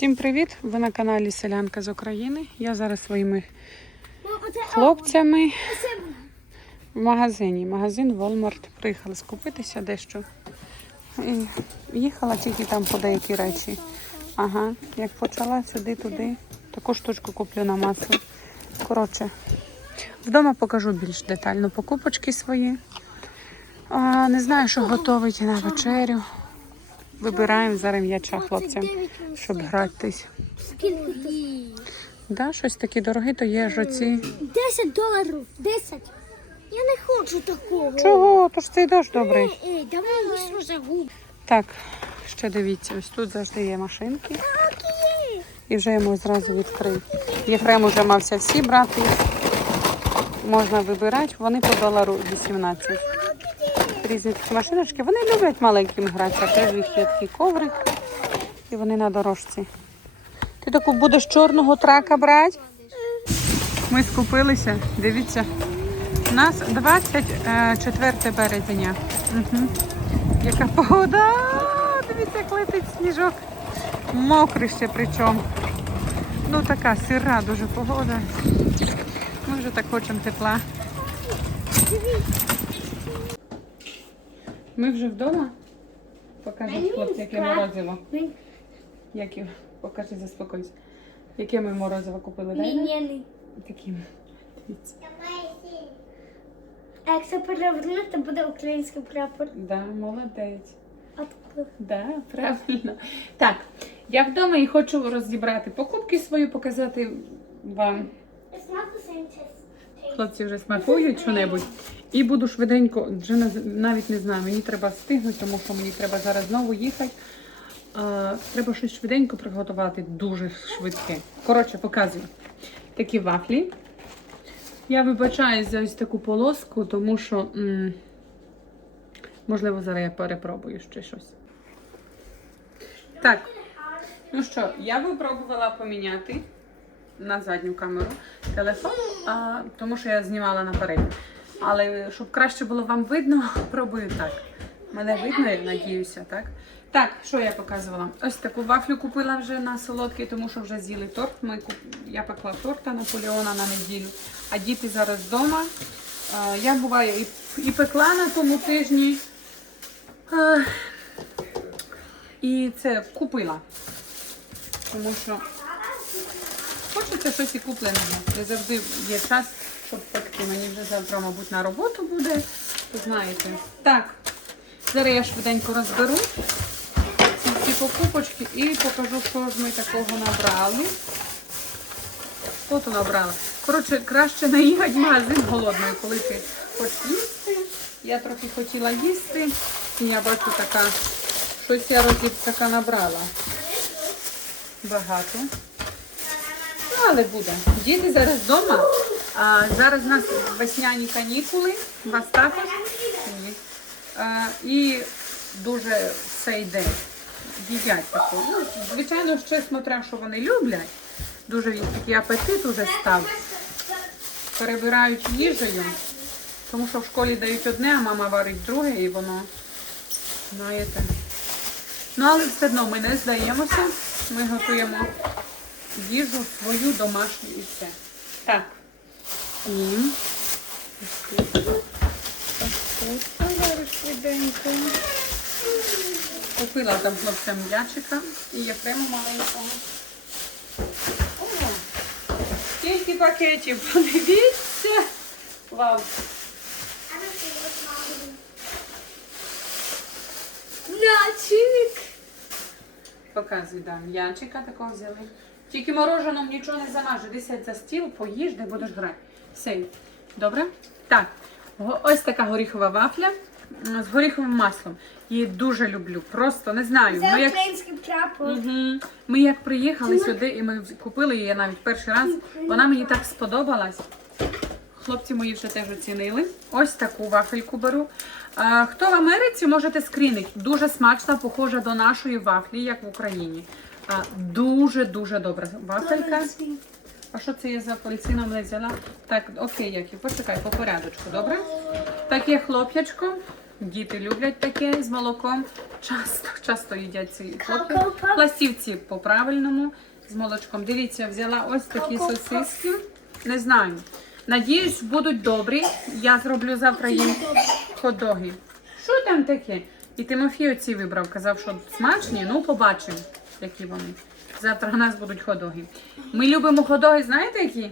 Всім привіт! Ви на каналі Селянка з України. Я зараз своїми Ну, хлопцями в магазині. Магазин Walmart. Приїхала скупитися дещо. І їхала тільки там по деякі речі. Ага, як почала сюди-туди, таку штучку куплю на масло. Коротше, вдома покажу більш детально покупочки свої. А, не знаю, що готувати на вечерю. Вибираємо зараз м'яча хлопцям, щоб гратись. скільки? Да, щось таке дороге, то є ж оці. 10 доларів. 10. Я не хочу такого. Чого? То ж цей дощ добрий. Ей, ей, давай що загубимо. Так, ще дивіться, ось тут завжди є машинки. І вже йому зразу відкрив. Єфрем уже мався всі брати. Можна вибирати, вони по долару 18. Різні такі машиночки. Вони люблять маленьким гратися. Теж їх є такий коврик. І вони на дорожці. Ти таку будеш чорного трака брати? Ми скупилися, дивіться. У нас 24 березня. Угу. Яка погода! Дивіться, як летить сніжок. Мокрий ще причому. Ну така сира дуже погода. Ми вже так хочемо тепла. Ми вже вдома. Покажи, хлопці, яке морозиво. Він Як його? Покажи, заспокойся. Яке ми морозиво купили, лінійний. Такі. Дивіться. А якщо перевернути, буде український прапор. Да, молодець. Да, правильно. Так, я вдома і хочу розібрати покупки свої, показати вам. It's not the same taste. Хлопці вже смакують що-небудь. І буду швиденько, вже навіть не знаю, мені треба встигнути, тому що мені треба зараз знову їхати. Е, треба щось швиденько приготувати, дуже швидке. Коротше, показую. Такі вафлі. Я вибачаюсь за ось таку полоску, тому що, м, можливо, зараз я перепробую ще щось. Так, ну що, я випробувала поміняти на задню камеру телефон, а, тому що я знімала наперед. Але щоб краще було вам видно, пробую так. Мене видно, я надіюся, так? Так, що я показувала? Ось таку вафлю купила вже на солодкий, тому що вже з'їли торт. Ми куп... Я пекла торта Наполеона на неділю, а діти зараз вдома. Я буваю і, і пекла на тому тижні. І це купила. Тому що Хочеться щось і купленого. Не завжди є час, щоб пекти. Мені вже завтра, мабуть, на роботу буде. Знаєте. Так, зараз я швиденько розберу ці всі покупочки і покажу, що ж ми такого набрали. Що то набрала? Коротше, краще не їхати в магазин голодною, коли ти хочеш їсти. Я трохи хотіла їсти. І я бачу така, щось я розіб така набрала. Багато. Але буде. Діти зараз вдома. А, зараз у нас весняні канікули, у вас також. А, і дуже все йде. Їдять таку. Ну, звичайно, ще смотря, що вони люблять. Дуже їх такий апетит уже став. Перебирають їжею, тому що в школі дають одне, а мама варить друге, і воно, знаєте. Ну, але все одно ми не здаємося. Ми готуємо їжу свою домашню і все. Так. І. Зараз швиденько. Купила там хлопцям м'ячика і Єфрему маленького. О, Скільки пакетів, подивіться. Вау. М'ячик. Показуй, да, м'ячика такого взяли. Тільки мороженом нічого не замаже. Десь сядь за стіл, поїж, де будеш грати. Все. Добре? Так. Ось така горіхова вафля з горіховим маслом. Її дуже люблю. Просто не знаю. Це Ми як, український прапор. Мгм. ми як приїхали сюди і ми купили її навіть перший раз. Вона мені так сподобалась. Хлопці мої вже теж оцінили. Ось таку вафельку беру. А, хто в Америці, можете скрінити. Дуже смачна, похожа до нашої вафлі, як в Україні. Дуже-дуже добра вафелька. А що це я за апельсином не взяла? Так, окей, Які, почекай, по порядочку, добре? Таке хлоп'ячко. Діти люблять таке з молоком. Часто, часто їдять ці хлопці. Пластівці по-правильному з молочком. Дивіться, взяла ось такі сосиски. Не знаю. Надіюсь, будуть добрі. Я зроблю завтра їм хот-доги. Що там таке? І Тимофій оці вибрав, казав, що смачні. Ну, побачимо, які вони. Завтра у нас будуть хот-доги. Ми любимо хот-доги, знаєте які?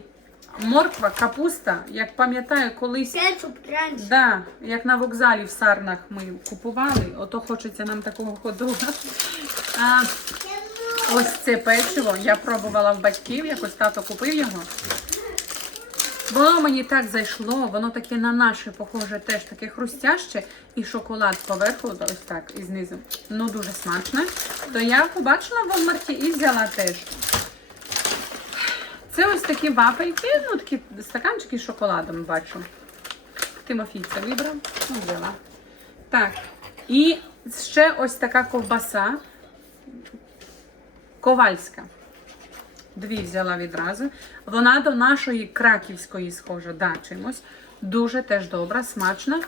Морква, капуста. Як пам'ятаю, колись Кетчуп. Да, як на вокзалі в Сарнах ми купували, ото хочеться нам такого ходога. А, ось це печиво я пробувала в батьків, якось тато купив його. Воно мені так зайшло, воно таке на наше похоже, теж таке хрустяще, і шоколад поверху, ось так, і знизу. Ну дуже смачне. То я побачила в Walmart і взяла теж. Це ось такі вафельки, ну такі стаканчики з шоколадом бачу. Тимофій це вибрав, ну взяла. Так. І ще ось така ковбаса. Ковальська. Дві взяла відразу. Вона до нашої краківської схожа, да, чимось. Дуже теж добра, смачна.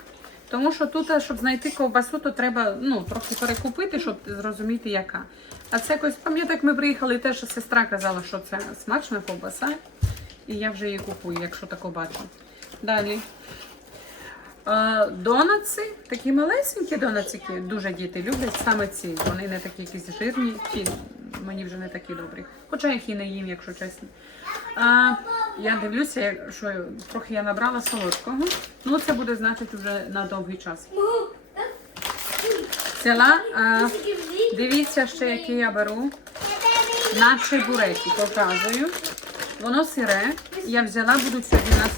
Тому що тут, щоб знайти ковбасу, то треба ну, трохи перекупити, щоб зрозуміти, яка. А це якось, пам'ятаю, як ми приїхали, теж сестра казала, що це смачна ковбаса. І я вже її купую, якщо тако бачу. Далі. Е, Донатси, такі малесенькі донатсики, дуже діти люблять саме ці. Вони не такі якісь жирні, ті мені вже не такі добрі. Хоча їх і не їм, якщо чесно. А, я дивлюся, що трохи я набрала солодкого. Ну, це буде значить вже на довгий час. Взяла, а, дивіться ще, які я беру. На чебуреки показую. Воно сире. Я взяла, будуть сьогодні у нас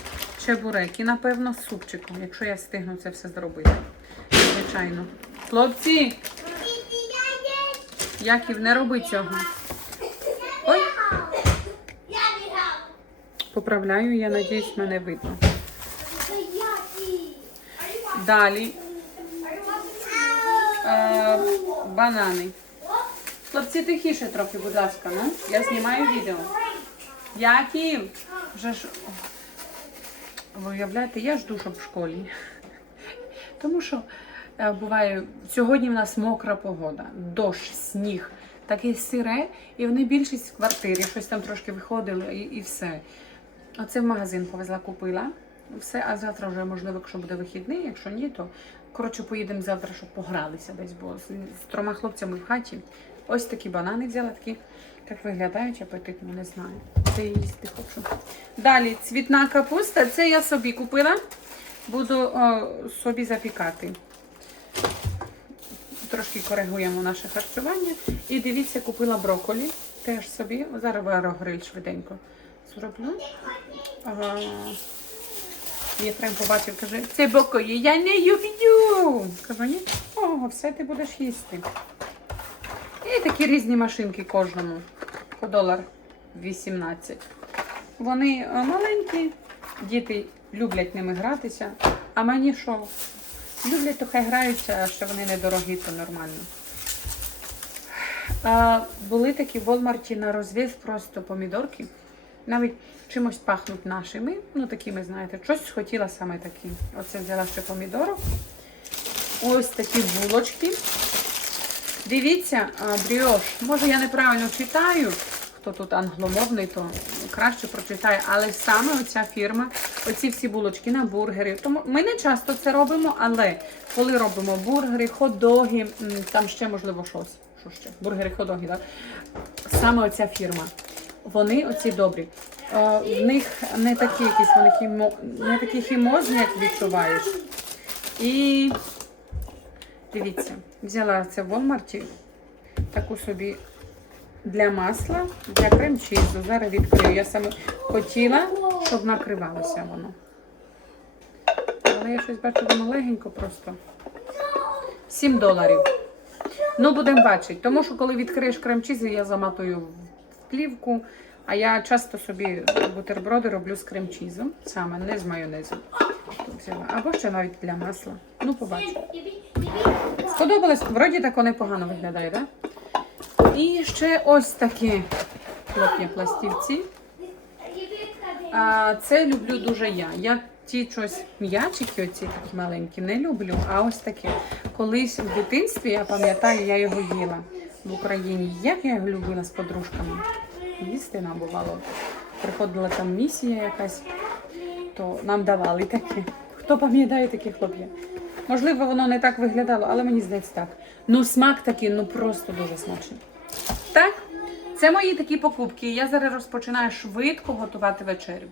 чебуреки, напевно, з супчиком, якщо я встигну це все зробити. Звичайно. Хлопці, Яків, не роби цього. Ой, поправляю, я надіюсь, мене видно. Далі. Е, банани. Хлопці, тихіше трохи, будь ласка, ну. Я знімаю відео. Яків! Вже ж. Ви уявляєте, я жду, щоб в школі. Тому що буває, сьогодні в нас мокра погода, дощ, сніг, таке сире, і вони більшість в квартирі, щось там трошки виходило і, і все. Оце в магазин повезла, купила. Все, а завтра вже, можливо, якщо буде вихідний, якщо ні, то коротше поїдемо завтра, щоб погралися десь, бо з, трьома хлопцями в хаті. Ось такі банани взяла, такі, як виглядають, апетитно, не знаю. Це я їсти хочу. Далі цвітна капуста, це я собі купила. Буду о, собі запікати. Трошки коригуємо наше харчування. І дивіться, купила брокколі. Теж собі. Зараз аерогриль швиденько зроблю. Ага. Єфрем побачив, каже, це брокколі, я не люблю. Кажу, ні, о, все ти будеш їсти. І такі різні машинки кожному. По долар 18. Вони е, маленькі, діти люблять ними гратися. А мені що? Люблять, то хай граються, а що вони недорогі, то нормально. А, були такі в Walmart на розвіз просто помідорки. Навіть чимось пахнуть нашими. Ну, такими, знаєте, щось хотіла саме такі. Оце взяла ще помідорок. Ось такі булочки. Дивіться, бріош. Може я неправильно читаю. Хто тут англомовний, то краще прочитає. Але саме оця фірма, оці всі булочки на бургери. Тому ми не часто це робимо, але коли робимо бургери, хот-доги, там ще можливо щось. Що ще? Бургери, хот-доги, так? Саме оця фірма. Вони оці добрі. Е, В них не такі якісь вони хімо, не такі хімозні, як відчуваєш. І дивіться, взяла це в Walmart, таку собі для масла, для крем-чізу. Зараз відкрию. Я саме хотіла, щоб накривалося воно. Але я щось бачу, воно легенько просто. 7 доларів. Ну, будемо бачити. Тому що коли відкриєш крем-чіз, я заматую в плівку. А я часто собі бутерброди роблю з крем-чізом, саме не з майонезом. Або ще навіть для масла. Ну, побачу. Сподобалось, вроді тако непогано виглядає, так? Да? І ще ось такі хлоп'я пластівці. А, це люблю дуже я. Я ті щось м'ячики, оці такі маленькі, не люблю. А ось таке. Колись в дитинстві, я пам'ятаю, я його їла в Україні. Як я його любила з подружками. Їсти нам бувало. Приходила там місія якась, то нам давали таке. Хто пам'ятає такі хлоп'я? Можливо, воно не так виглядало, але мені здається так. Ну, смак такий, ну просто дуже смачний. Так, це мої такі покупки. Я зараз розпочинаю швидко готувати вечерю.